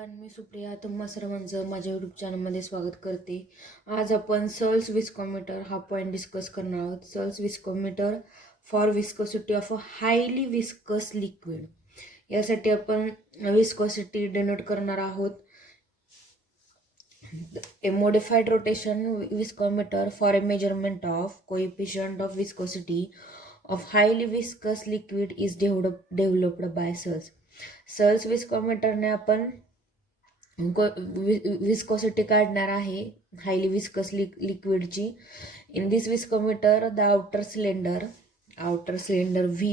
Everyone, मी सुप्रिया. तुम्हा सर्वांचं माझ्या यूट्यूब चॅनलमध्ये स्वागत करते. आज आपण सर्ल्स विस्कोमीटर हा पॉईंट डिस्कस करणार आहोत. Searle's viscometer for viscosity of a highly viscous liquid. यासाठी आपण विस्कोसिटी डिनोट करणार आहोत. A modified rotation viscometer for a measurement of coefficient of viscosity of highly viscous liquid is developed by Searles. Searles viscometer ने आपण viscosity काढणार आहे highly viscous लिक्विडची. In this viscometer the outer cylinder V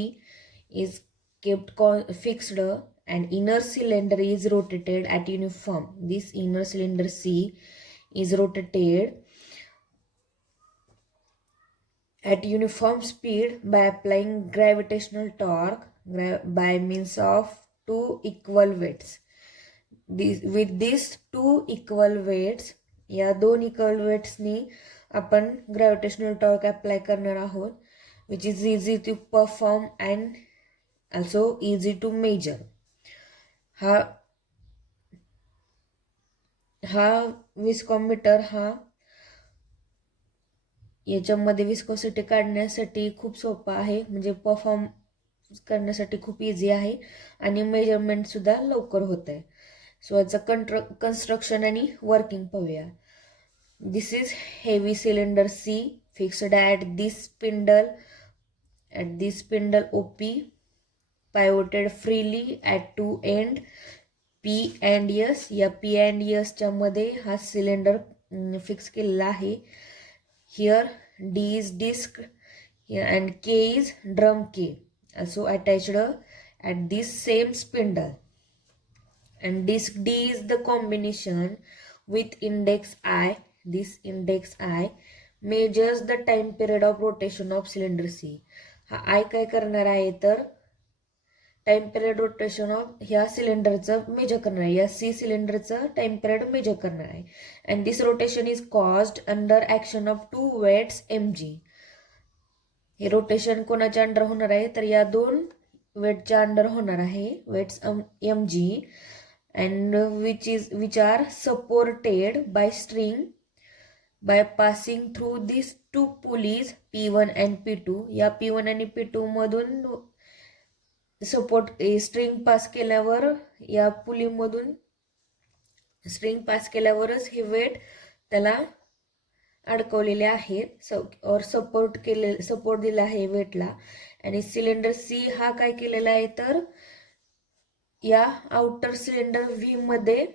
is kept fixed and inner cylinder is rotated at uniform. This inner cylinder C is rotated at uniform speed by applying gravitational torque by means of two equal weights. With these two equal weights, या दोन equal वेट्सनी आपण gravitational torque apply करणार आहोत, which is easy to perform and also easy to measure. हा viscometer हा याच्यामध्ये viscosity काढण्यासाठी खूप सोपा आहे, म्हणजे परफॉर्म करण्यासाठी खूप इझी आहे आणि मेजरमेंट सुद्धा लवकर होत आहे. सो याचं कन्स्ट्रक्शन आणि वर्किंग पाहूया. This is heavy cylinder C fixed at this spindle OP pivoted freely at two end P and S. या P and S च्या मध्ये हा सिलेंडर फिक्स केलेला आहे. Here D is disc and K is drum K, also attached at this same spindle. And disc D is the combination with index I. This index I measures the time period of rotation of cylinder C. हा I काय करणार आहे तर time period rotation of ह्या सिलेंडरचं major करणार आहे, या सी सिलेंडरचं टाइम पिरियड मेजर करणार आहे. And this rotation is caused under action of two weights mg. हे रोटेशन कोणाच्या अंडर होणार आहे तर या दोन वेटच्या अंडर होणार आहे, weights mg, and which are supported by string by passing through these two pulleys P1 and P2. या P1 आणि P2 मधून सपोर्ट स्ट्रिंग पास केल्यावर, या पुलीमधून स्ट्रिंग पास केल्यावरच हे वेट त्याला अडकवलेले आहेत और सपोर्ट दिला आहे वेटला. आणि सिलेंडर सी हा काय केलेला आहे तर या आउटर सिलेंडर व्ही मध्ये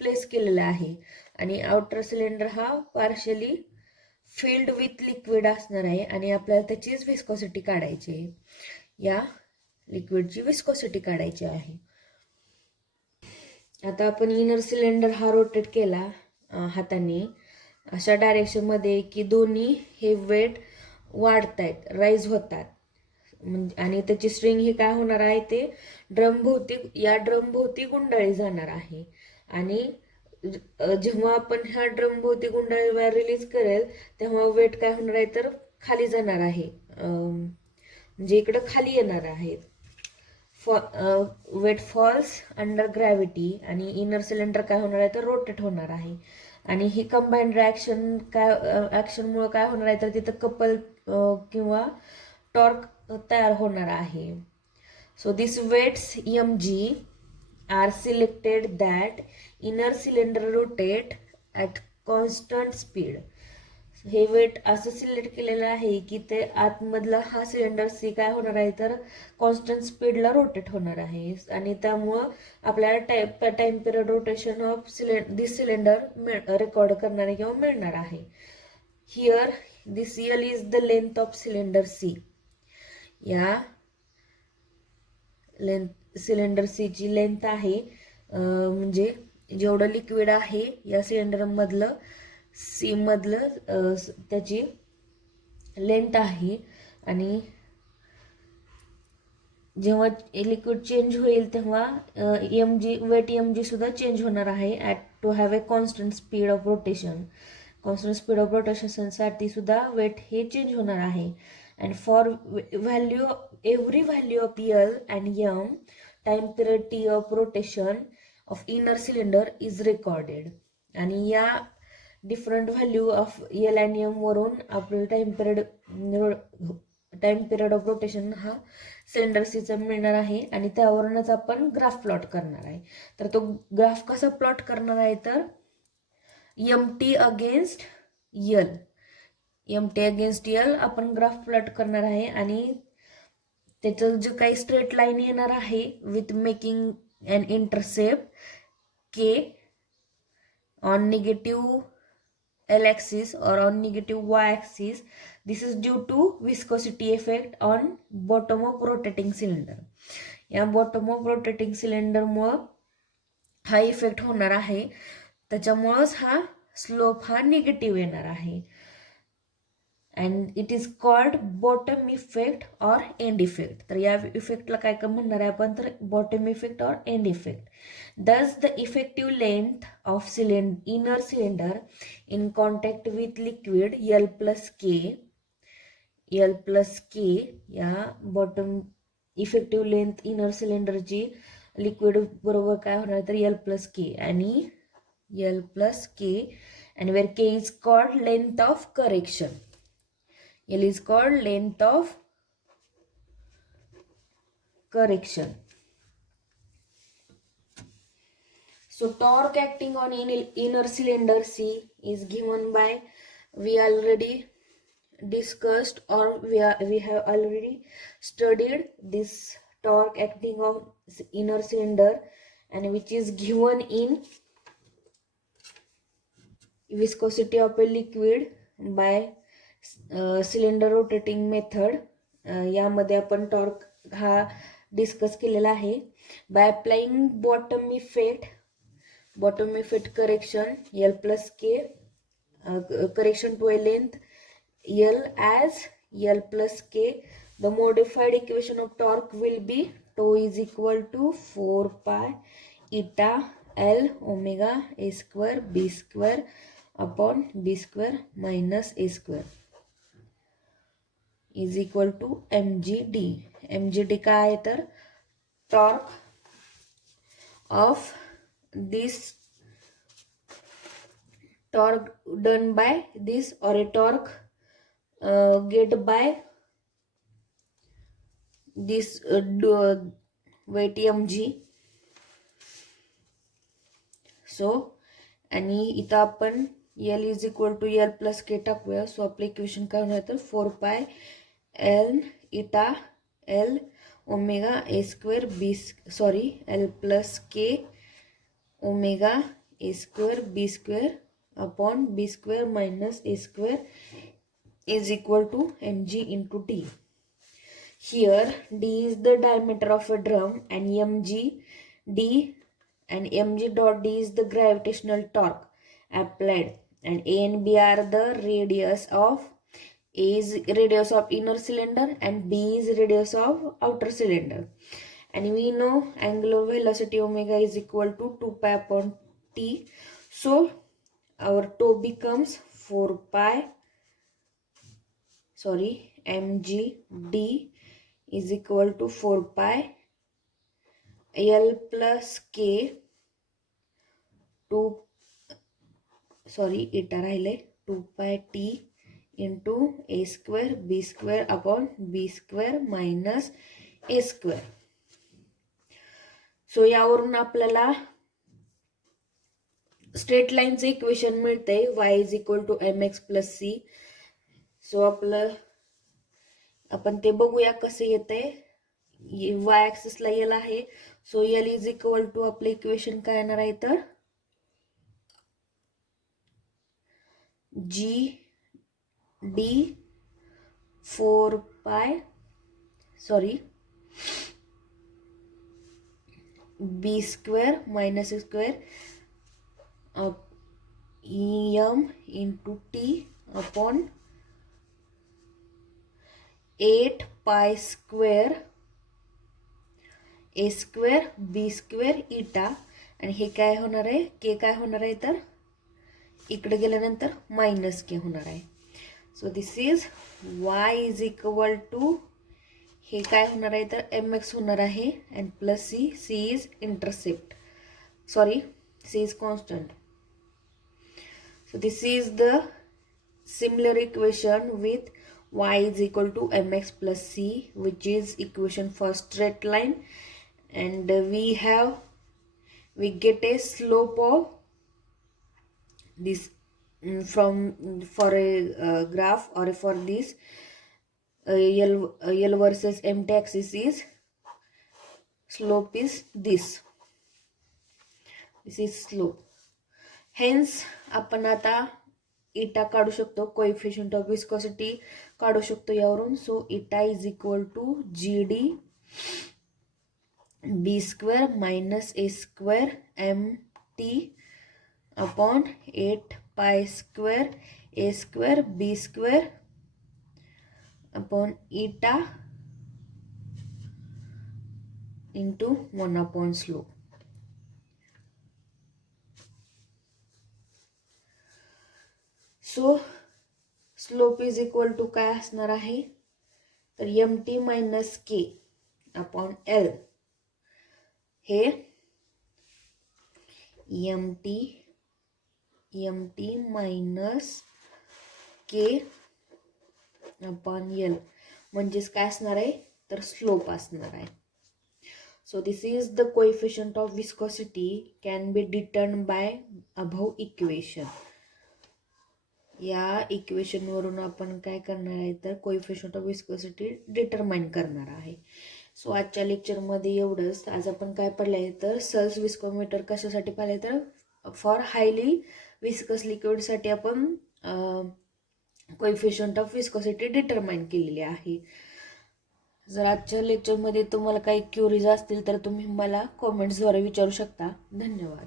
प्लेस केलेला आहे आणि आउटर सिलेंडर हा पार्शली फिल्ड विथ लिक्विड असणार आहे आणि आपल्याला त्याचीच विस्कोसिटी काढायची आहे, या लिक्विडची विस्कोसिटी काढायची आहे. आता आपण इनर सिलेंडर हा रोटेट केला हाताने अशा डायरेक्शन मध्ये की दोन्ही हे वेट वाढतायत, राईज होतात, आणि त्याची स्ट्रिंग ही काय होणार आहे ते ड्रम भोवती गुंडाळी जाणार आहे. आणि जेव्हा आपण ह्या ड्रम भोवती गुंडाळी रिलीज करेल तेव्हा वेट काय होणार आहे तर खाली जाणार आहे, म्हणजे इकडं खाली येणार आहे. वेट फॉल्स अंडर ग्रॅव्हिटी आणि इनर सिलेंडर काय होणार आहे तर रोटेट होणार आहे. आणि ही कंबाईंड ॲक्शनमुळे काय होणार आहे तर तिथं कपल किंवा टॉर्क तयार होणार आहे. So this weights mg are selected that inner cylinder rotate at constant speed. हे वेट असं सिलेक्ट केलेलं आहे की ते आतमधला हा सिलेंडर सी काय होणार आहे तर कॉन्स्टंट स्पीडला रोटेट होणार आहे आणि त्यामुळं आपल्याला time period rotation of this cylinder record करणार किंवा मिळणार आहे. Here this L is the length of cylinder C. या सिलेंडर सी ची लेंथ आहे, म्हणजे जेवढं लिक्विड आहे या सिलेंडर मधलं सी मधलं त्याची लेंथ आहे. आणि जेव्हा लिक्विड चेंज होईल तेव्हा वेट mg सुद्धा चेंज होणार आहे at to have a constant speed of rotation. Constant speed of रोटेशनसाठी सुद्धा वेट हे चेंज होणार आहे. And for every value of L and M, time period T of rotation of inner cylinder is recorded. आणि या different value of L आणि M वरून आपल्याला टाइम पिरियड ऑफ रोटेशन हा सिलेंडर सीचा मिळणार आहे आणि त्यावरूनच आपण ग्राफ प्लॉट करणार आहे. तर तो ग्राफ कसा प्लॉट करणार आहे तर M T against L, M T against L आपण ग्राफ प्लॉट करणार आहे आणि त्याचं जे काही स्ट्रेट लाईन येणार आहे with making an intercept K on negative L axis or on negative Y axis. This is due to viscosity effect on bottom of rotating cylinder. या bottom of rotating cylinder मुळे हा effect होणार आहे, त्याच्यामुळेच हा slope हा negative येणार आहे. And it is called bottom effect or end effect. तर या इफेक्टला काय काय म्हणणार आहे आपण तर bottom effect or end effect. Thus the effective length of inner cylinder in contact with liquid L plus K या bottom effective length inner cylinder ची liquid बरोबर काय होणार तर L plus K आणि L plus K and where K is called length of correction. L is called length of correction. So torque acting on inner cylinder C is given by, we already discussed or we have already studied this torque acting on inner cylinder, and which is given in viscosity of a liquid by cylinder rotating method. यामध्ये आपण torque हा discuss केलेला आहे. By applying bottom effect correction L plus K correction to a length L as L plus K, the modified equation of torque will be tau is equal to 4 pi eta L omega a square b square upon b square minus a square is equal to mgd. mgd काय आहे तर torque of this torque done by this or a torque get by this weight mg. So आणि इथं आपण L is equal to L plus K टाकूया. So आपलं इक्वेशन काय होणार तर 4 पाय L eta L omega A square B L plus K omega a square b square upon b square minus a square is equal to mg into d. Here d is the diameter of a drum and mg dot d is the gravitational torque applied, and a and b are the radius of a is radius of inner cylinder and b is radius of outer cylinder. And we know angular velocity omega is equal to 2 pi upon t. So our tau becomes 4 pi mg d is equal to 4 pi L plus K eta राहिले 2 pi t into a square b square upon b square minus a square. So यावरून आपल्याला straight लाईनचं equation मिळतंय y is equal to mx plus C. So आपण ते बघूया कसं येतंय. y ऍक्सिसला L आहे. So L is equal to आपलं इक्वेशन काय येणार आहे तर g d 4 पाय b square minus a square of m into t upon 8 pi square a square b square eta. आणि हे काय होणार आहे k काय होणार आहे तर इकडे गेल्यानंतर मायनस के होणार आहे. So this is y is equal to हे काय होणार आहे तर mx होणार आहे and plus C is intercept C is constant. So this is the similar equation with y is equal to mx plus c, which is equation for straight line, and we get a slope of this from for a graph, or for this L versus M axis is slope is this is slope. Hence आपण आता इटा काढू शकतो, coefficient of viscosity काढू शकतो यावरून. So eta is equal to GD B square minus A square MT upon 8 pi square A square B square upon eta into 1 upon slope. So slope is equal to काय असणार आहे, तर MT minus K upon L. हे MT minus K upon L म्हणजेच काय असणार आहे, तर स्लोप असणार आहे. So this is the coefficient of viscosity can be determined by above equation. या इक्वेशन वरून आपण काय करणार आहे, तर कोएफिशियंट ऑफ विस्कोसिटी डिटरमाइन करणार आहे. सो आजच्या लेक्चरमध्ये एवढंच. आज आपण काय पडलं आहे, तर सल्स विस्कोमीटर कशासाठी पाहिलं, तर फॉर हायली विस्कस लिक्विडसाठी आपण कोएफिशियंट ऑफ विस्कोसिटी डिटरमाइन केलेली आहे. जर आजच्या लेक्चरमध्ये तुम्हाला काही क्युरीज असतील तर तुम्ही मला कॉमेंट्सद्वारे विचारू शकता. धन्यवाद.